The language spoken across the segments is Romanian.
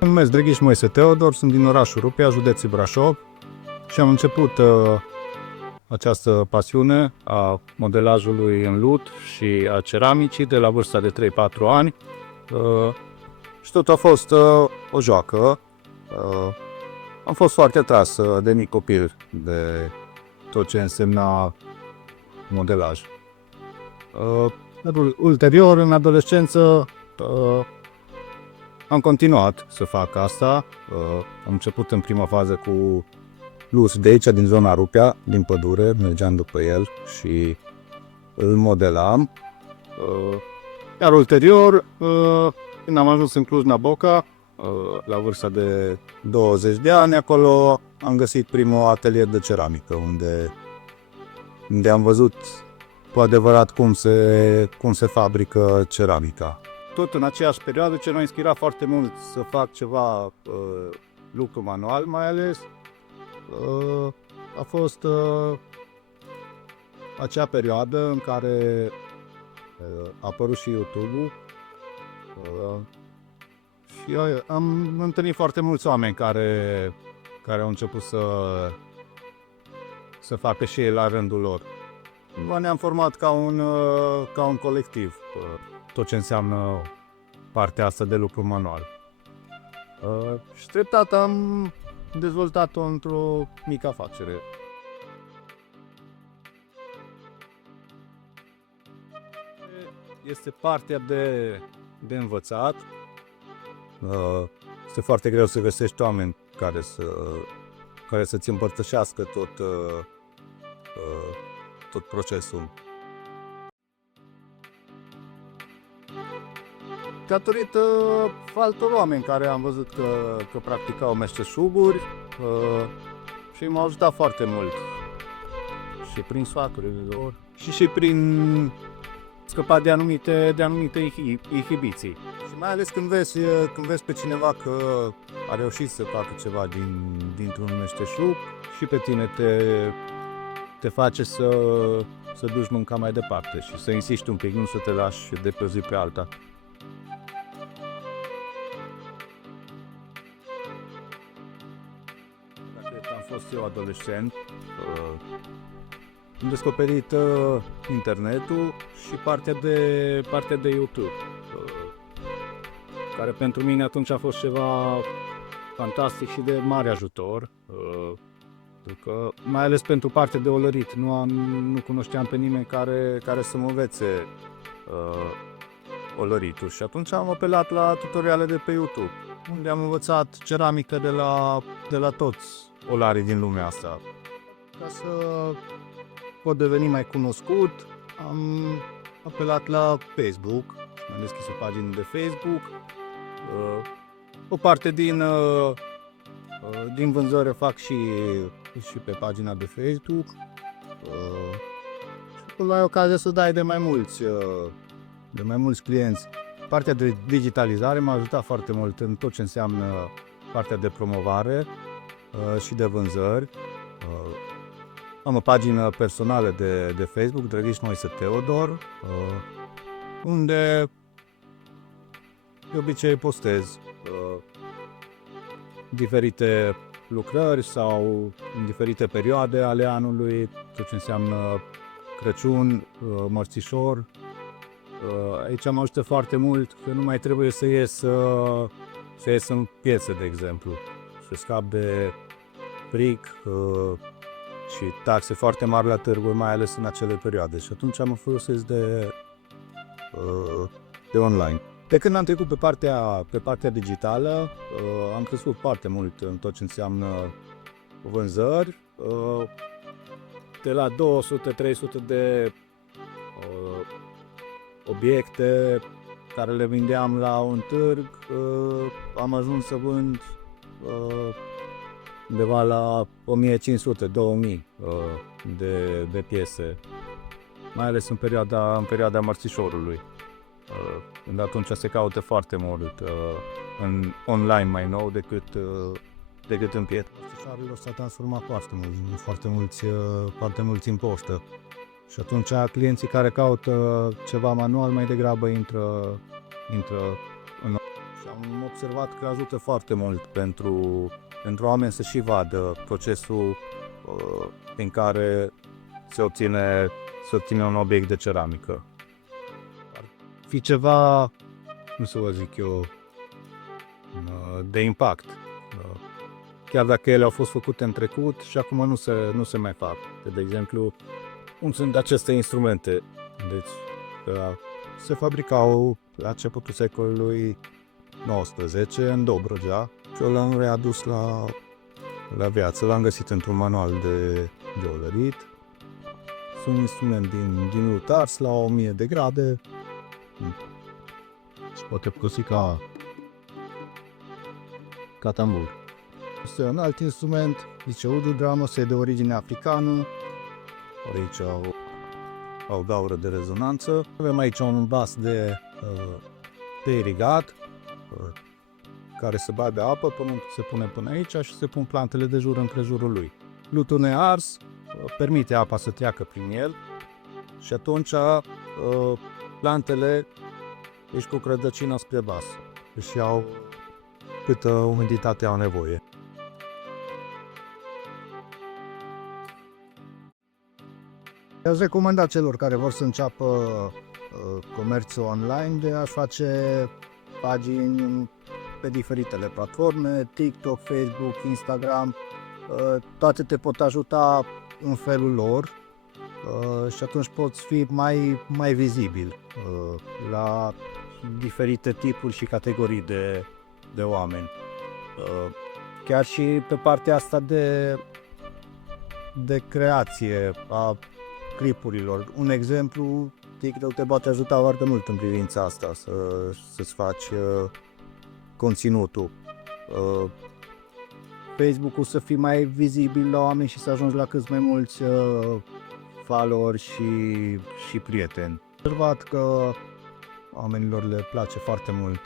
Mă numesc Drăghiș Moise Teodor, sunt din orașul Rupia, județul Brașov, și am început această pasiune a modelajului în lut și a ceramicii de la vârsta de 3-4 ani. Și tot a fost o joacă. Am fost foarte atras de mic copil de tot ce însemna modelaj. Ulterior, în adolescență, am continuat să fac asta. Am început în prima fază cu lus de aici, din zona Rupia, din pădure, mergeam după el și îl modelam. Iar ulterior, când am ajuns în Cluj-Napoca, la vârsta de 20 de ani, acolo am găsit primul atelier de ceramică, unde am văzut cu adevărat cum se fabrică ceramica. Tot în aceeași perioadă, ce m-a inspirat foarte mult să fac ceva lucru manual, mai ales, a fost acea perioadă în care a apărut și YouTube-ul și am întâlnit foarte mulți oameni care au început să facă și ei la rândul lor. Ne-am format ca un colectiv, tot ce înseamnă partea asta de lucru manual. Și treptat am dezvoltat-o într-o mică afacere. Este partea de învățat. Este foarte greu să găsești oameni care să-ți împărtășească tot procesul. Datorită altor oameni care am văzut că practicau meșteșuguri și m-au ajutat foarte mult. Și prin sfaturile lor și prin scăpat de anumite inhibiții. Și mai ales când vezi pe cineva că a reușit să facă ceva dintr-un meșteșug, și pe tine te face să duci munca mai departe și să insisti un pic, nu să te lași de pe o zi pe alta. Am fost eu adolescent, am descoperit internetul și partea de YouTube, care pentru mine atunci a fost ceva fantastic și de mare ajutor, pentru că, mai ales pentru partea de olărit, nu cunoșteam pe nimeni care să mă învețe olăritul și atunci am apelat la tutoriale de pe YouTube, unde am învățat ceramică de la toți olarii din lumea asta. Ca să pot deveni mai cunoscut, am apelat la Facebook, am deschis o pagină de Facebook, o parte din vânzări o fac și pe pagina de Facebook și până ai ocazia să dai de mai mulți clienți. Partea de digitalizare m-a ajutat foarte mult în tot ce înseamnă partea de promovare și de vânzări. Am o pagină personală de Facebook, Drăghiș Moise Teodor, unde de obicei postez diferite lucrări sau în diferite perioade ale anului, tot ce înseamnă Crăciun, Mărțișor. Aici mă ajută foarte mult că nu mai trebuie să ies în piețe, de exemplu, să scap de fric și taxe foarte mari la târguri, mai ales în acele perioade. Și atunci mă folosesc de online. De când am trecut pe partea digitală, am crescut foarte mult în tot ce înseamnă vânzări, de la 200-300 de obiecte care le vindeam la un târg, am ajuns să vând undeva la 1500-2000 de piese, mai ales în perioada mărțișorului. Când atunci se caută foarte mult în online mai nou decât în piețe. Mărțișoarelor s-a transformat foarte mulți în poștă. Și atunci clienții care caută ceva manual mai degrabă intră în. Și am observat că ajută foarte mult pentru oameni să și vadă procesul în care se obține un obiect de ceramică. Ar fi ceva, cum să vă zic eu, de impact. Chiar dacă ele au fost făcute în trecut și acum nu se mai fac. De exemplu, cum sunt aceste instrumente? Deci, se fabricau la începutul secolului XIX în Dobrogea și eu l-am readus la viață. L-am găsit într-un manual de olărit. Sunt un instrument din lut ars la 1000 de grade. Se poate folosi ca tambur. Este un alt instrument, zice udul dramos, e de origine africană. Aici au gaură de rezonanță. Avem aici un vas de irigat care se bage apă, pământul se pune până aici și se pun plantele de jur împrejurul lui. Lutul nears permite apa să treacă prin el și atunci plantele își cu rădăcina spre vas. Își iau câtă umiditate au nevoie. Aș recomanda celor care vor să înceapă comerțul online de a face pagini pe diferitele platforme, TikTok, Facebook, Instagram, toate te pot ajuta în felul lor și atunci poți fi mai vizibil la diferite tipuri și categorii de oameni. Chiar și pe partea asta de creație a clipurilor. Un exemplu, TikTok te poate ajuta foarte mult în privința asta, să-ți faci conținutul. Facebook-ul să fii mai vizibil la oameni și să ajungi la cât mai mulți followeri și prieteni. Am observat că oamenilor le place foarte mult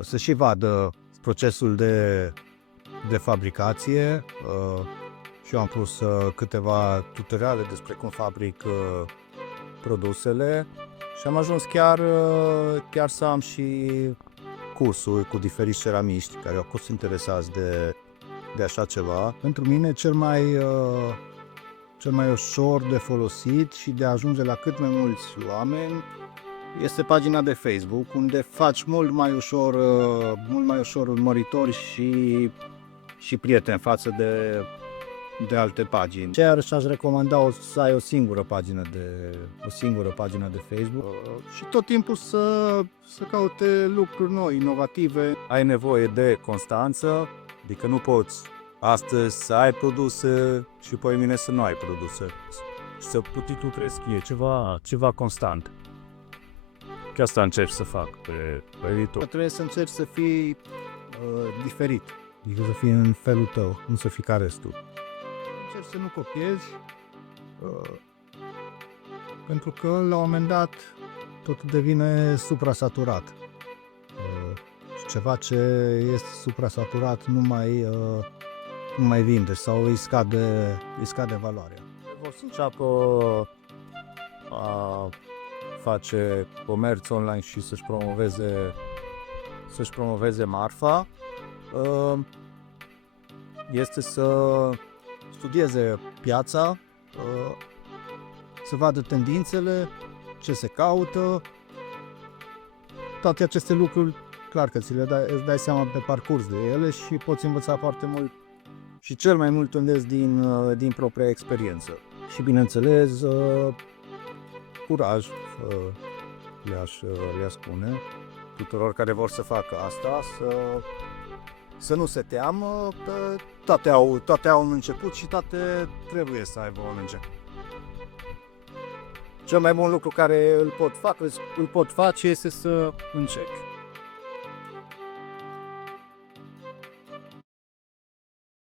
să și vadă procesul de fabricație. Și eu am pus câteva tutoriale despre cum fabric produsele și am ajuns chiar să am și cursuri cu diferiți ceramiști care au fost interesați de așa ceva. Pentru mine cel mai ușor de folosit și de a ajunge la cât mai mulți oameni este pagina de Facebook, unde faci mult mai ușor urmăritori și prieteni față de alte pagini. Chiar și-aș recomanda să ai o singură pagină de Facebook și tot timpul să caute lucruri noi, inovative. Ai nevoie de constanță, adică nu poți astăzi să ai produse și poi mine să nu ai produse. Să tu trebuie să fie ceva constant. Că asta încerci să fac pe viitor. Trebuie să încerci să fii diferit, adică să fii în felul tău, nu să fii ca restul. Încerci să nu copiezi, pentru că la un moment dat totul devine suprasaturat. Și ceva ce este suprasaturat nu mai vinde sau îi scade valoarea. Vor să înceapă a face comerț online și să-și promoveze marfa, este să studieze piața, să vadă tendințele, ce se caută. Toate aceste lucruri, clar că îți dai seama pe parcurs de ele și poți învăța foarte mult și cel mai mult înveți din propria experiență. Și bineînțeles, curaj, le-aș spune tuturor care vor să facă asta, să nu se teamă, că toate au un început și toate trebuie să aibă un început. Cel mai bun lucru care îl pot face este să încerc.